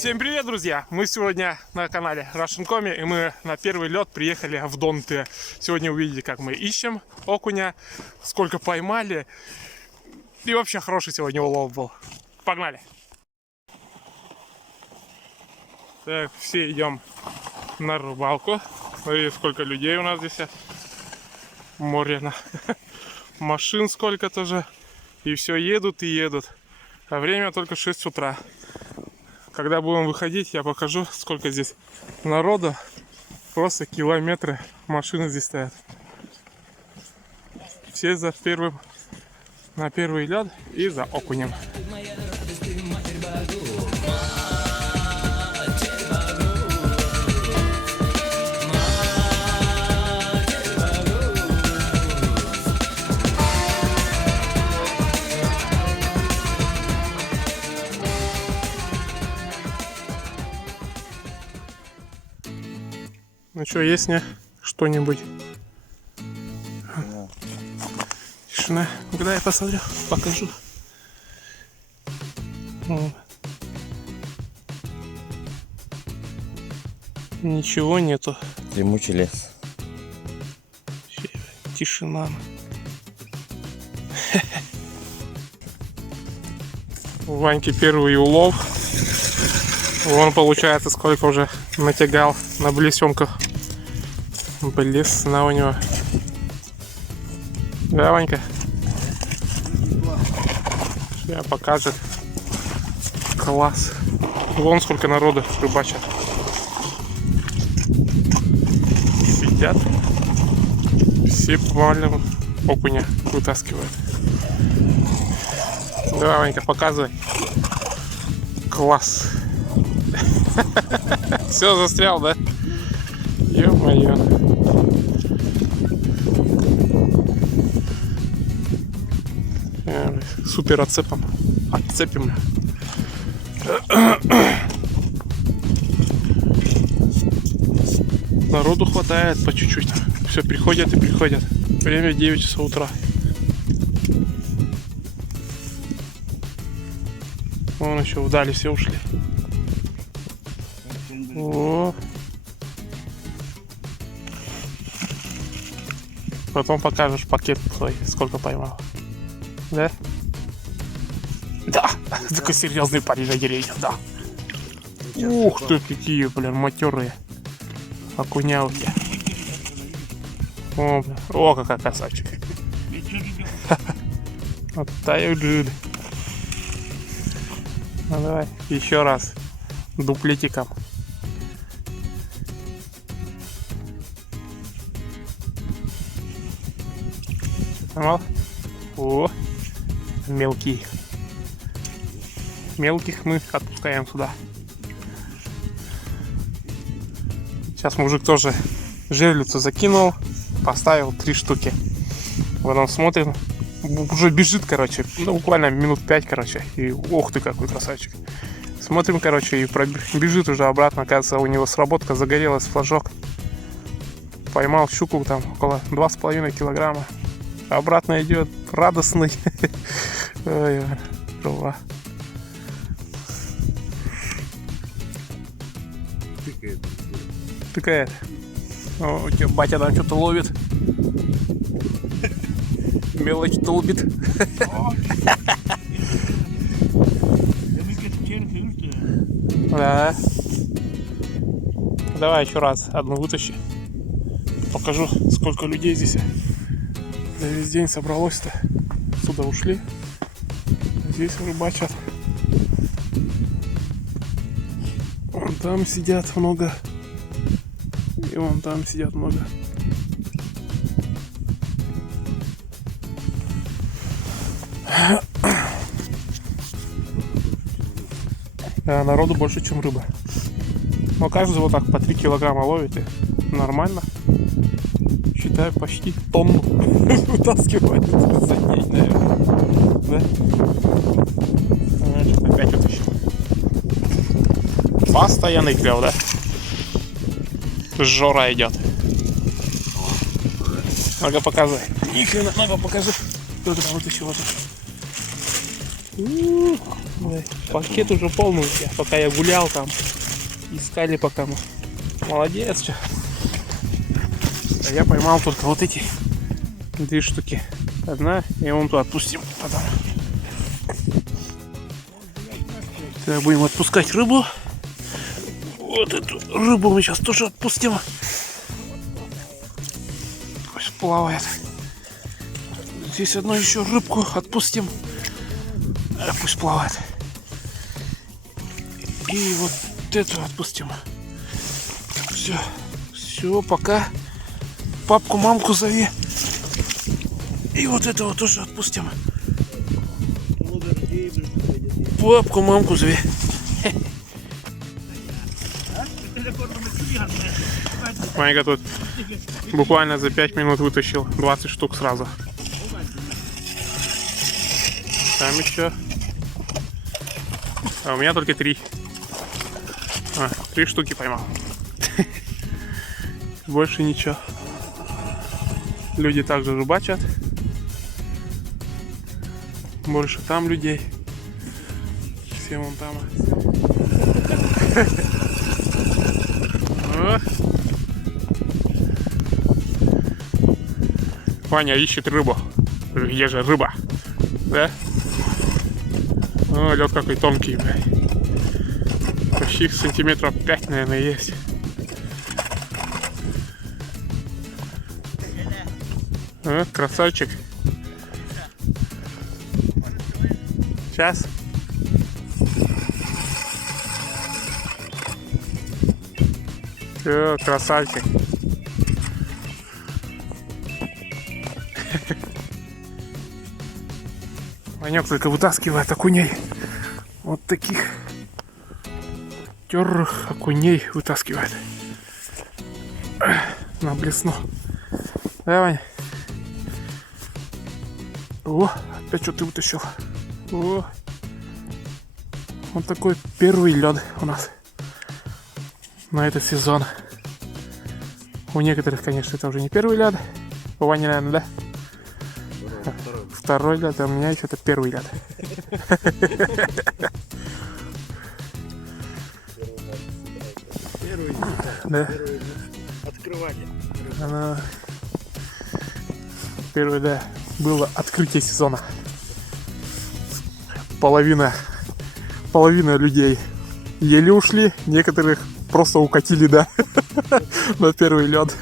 Всем привет, друзья! Мы сегодня на канале Russian Comi, и мы на первый лед приехали в Дон-Те. Сегодня увидите, как мы ищем окуня, сколько поймали. И вообще хороший сегодня улов был. Погнали! Так, все идем на рыбалку. Смотрите, сколько людей у нас здесь. Море машин сколько тоже. И все едут и едут. А время только 6 утра. Когда будем выходить, я покажу, сколько здесь народу. Просто километры машины здесь стоят. Все на первый лед и за окунем. Ну что, есть не что-нибудь? Тишина. Когда я посмотрю, покажу. Ничего нету. Дремучий лес. Тишина. У Ваньки первый улов. Вон получается сколько уже натягал на блесенках. Блесна у него. Да, Ванька? Сейчас покажет. Класс. Вон сколько народу рыбачат. Сидят. Все по-моему окуня вытаскивают. Давай, Ванька, показывай. Класс. Все, застрял, да? Ё-моё. Супер отцепом. Отцепим. Народу хватает по чуть-чуть. Все, приходят и приходят. Время 9 часов утра. Вон еще вдали все ушли. О. Потом покажешь пакет свой, сколько поймал. Да? Да! Такой серьезный парень деревья, да. Ух ты, какие, блин, матерые окунялки. О, блин. О, какая красавчик. Вот таю джид. Ну давай, еще раз. Дуплетиком. Поймал? О, мелкий. Мелких мы отпускаем сюда. Сейчас мужик тоже жерлицу закинул, поставил 3 штуки. Потом смотрим, уже бежит, короче, ну, буквально минут 5, короче. И ох ты, какой красавчик. Смотрим, короче, и бежит уже обратно. Оказывается, у него сработка, загорелась, флажок. Поймал щуку там около 2,5 килограмма. Обратно идет радостный. Ой, трава. Тыкает. О, у тебя батя там что-то ловит. Мелочь долбит. Да. Давай еще раз одну вытащи. Покажу, сколько людей здесь. Да, весь день собралось-то. Сюда ушли. Здесь рыбачат. Вон там сидят много. И вон там сидят много. Да, народу больше, чем рыба. Но каждый вот так по 3 килограмма ловит, и нормально. Считаю, почти тонну вытаскивает за день, наверное. Да? Что-то опять вытащил. Постоянный клев, да? Жора идет. Ну-ка показывай. Ни хрена, ну-ка покажи. Кто-то там вытащил уже. Пакет уже полный у тебя. Пока я гулял там, искали пока мы. Молодец, чё. А я поймал только вот эти 2 штуки. Одна, и вон туда отпустим потом. Так, будем отпускать рыбу. Вот эту рыбу мы сейчас тоже отпустим. Пусть плавает. Здесь одну еще рыбку отпустим. Пусть плавает. И вот эту отпустим. Все. Все, пока. Папку, мамку зови. И вот этого тоже отпустим. Папку, мамку зови. Майка тут буквально за 5 минут вытащил 20 штук сразу. Там еще. А у меня только 3. 3 штуки поймал. Больше ничего. Люди также рыбачат. Больше там людей. Все вон там. Ваня ищет рыбу. Где же рыба? Да? О, лед какой тонкий, блядь. Почти сантиметров 5, наверное, есть. О, красавчик. Сейчас. О, красавчик. Ванек только вытаскивает окуней. Вот таких терых окуней вытаскивает. На блесну. Да, Ваня? О, опять что ты вытащил. О, вот такой первый лед у нас на этот сезон. У некоторых, конечно, это уже не первый лед. У Вани, наверное, да? Второй лед, а у меня еще это первый лед. Да. Открывание. Первое, да, было открытие сезона. Половина людей еле ушли, некоторых просто укатили, да, на первый лед.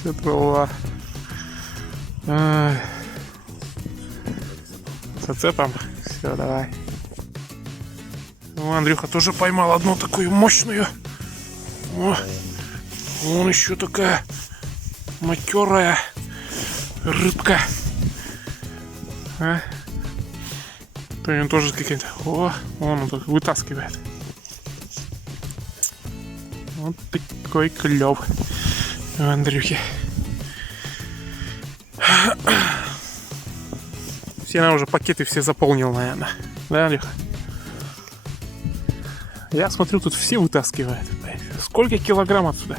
Что-то зацепом. Все, давай. Ну, Андрюха тоже поймал одну такую мощную. О, вон еще такая матерая рыбка. А? То он тоже какие-то. О, он тут вытаскивает. Вот такой клев у Андрюхи. Все, наверное, уже пакеты все заполнил, наверное. Да, Андрюха? Я смотрю, тут все вытаскивают. Сколько килограмм отсюда?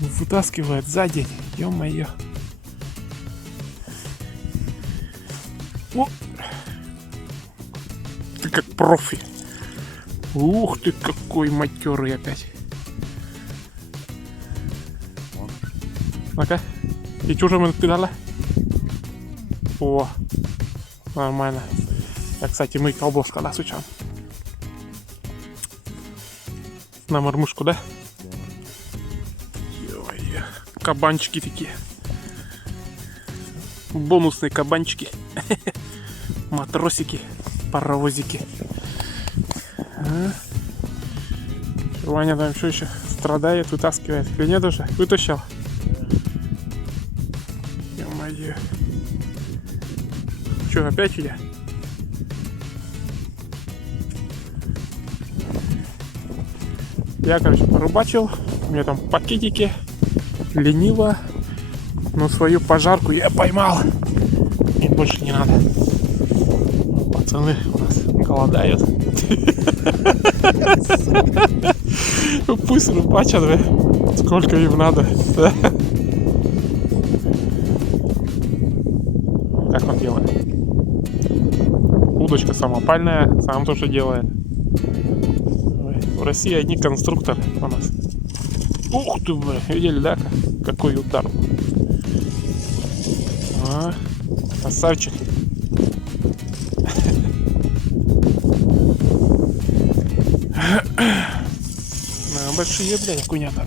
Вытаскивает за день. Ё-моё. О! Ты как профи. Ух ты, какой матерый опять. Ну-ка. И что же мы накидали? О, нормально. Я, кстати, мы колбаска, да, случайно? На мормышку, да? Ё-моё. Кабанчики такие. Бонусные кабанчики. Матросики. Паровозики. Ваня там что еще страдает, вытаскивает. Или нет уже? Вытащил? Ё-моё. Что, опять или? Я, короче, порыбачил. У меня там пакетики. Лениво. Но свою пожарку я поймал. Мне больше не надо. Пацаны у нас голодают. Пусть рыбачат, сколько им надо. Как он делает? удочка самопальная, сам тоже делает. Ой, в России одни конструкторы у нас. Ух ты, блин, видели, да? Какой удар. А, красавчик. Большие, блядь, кунята.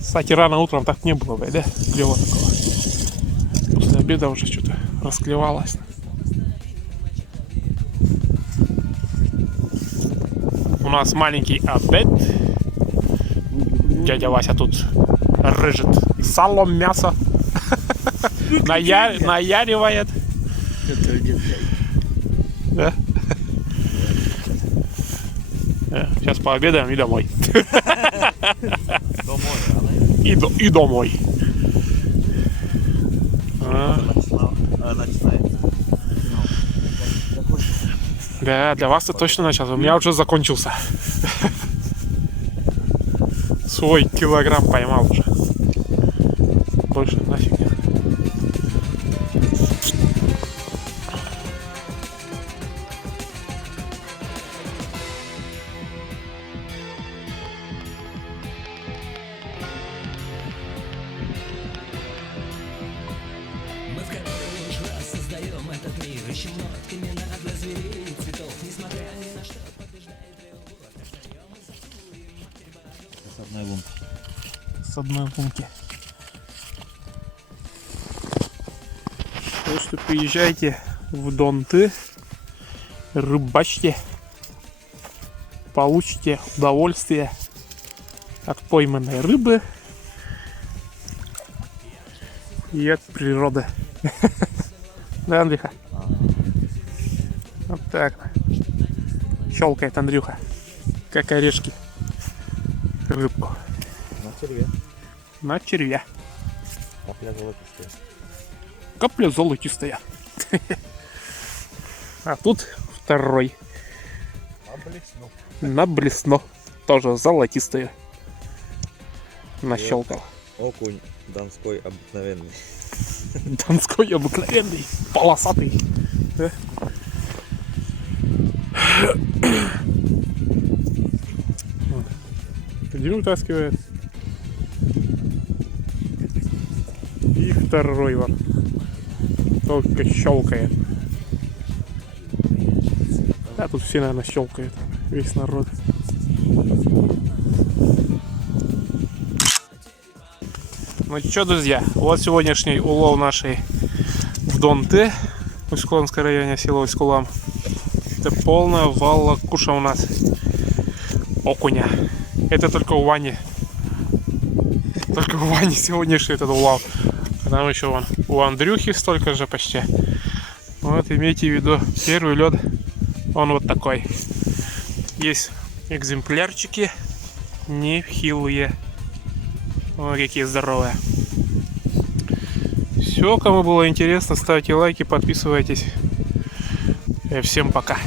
Кстати, рано утром так не было, блядь, да? Клево такого. После обеда уже что-то расклевалось. У нас маленький обед. Дядя Вася тут рыжит сало, мясо. Наяривает. Да? Сейчас пообедаем и домой. И домой. Да, для вас это точно начался. У меня уже закончился. Свой килограмм поймал уже. Больше нафиг нет. Мы в который лишь раз создаем этот мир, ищем нотками для зверей и цветов, несмотря ни на что, побеждает треугольник. С одной лунки. С одной лунки. Так что приезжайте в Донты, рыбачьте, получите удовольствие от пойманной рыбы и от природы. Да, Андрюха? Вот так. Щелкает Андрюха, как орешки, рыбку. На черве. На червя. Капля золотистая. Капля золотистая. А тут второй. На блесну. Тоже золотистую. Нащелкал. Окунь донской обыкновенный. Донской обыкновенный. Полосатый. Да? Один вытаскивает. И второй вон. Только щелкает. Да, тут все, наверное, щелкают. Весь народ. Ну что, друзья, вот сегодняшний улов нашей в Донты, в Усть-Куломском районе, село Усть-Кулом. Это полная валакуша у нас окуня. Это только у Вани. Только у Вани сегодняшний этот улов. А там еще вон у Андрюхи столько же почти. Вот имейте в виду, первый лед, он вот такой. Есть экземплярчики нехилые. Ой, какие здоровые. Все, кому было интересно, ставьте лайки, подписывайтесь. Всем пока.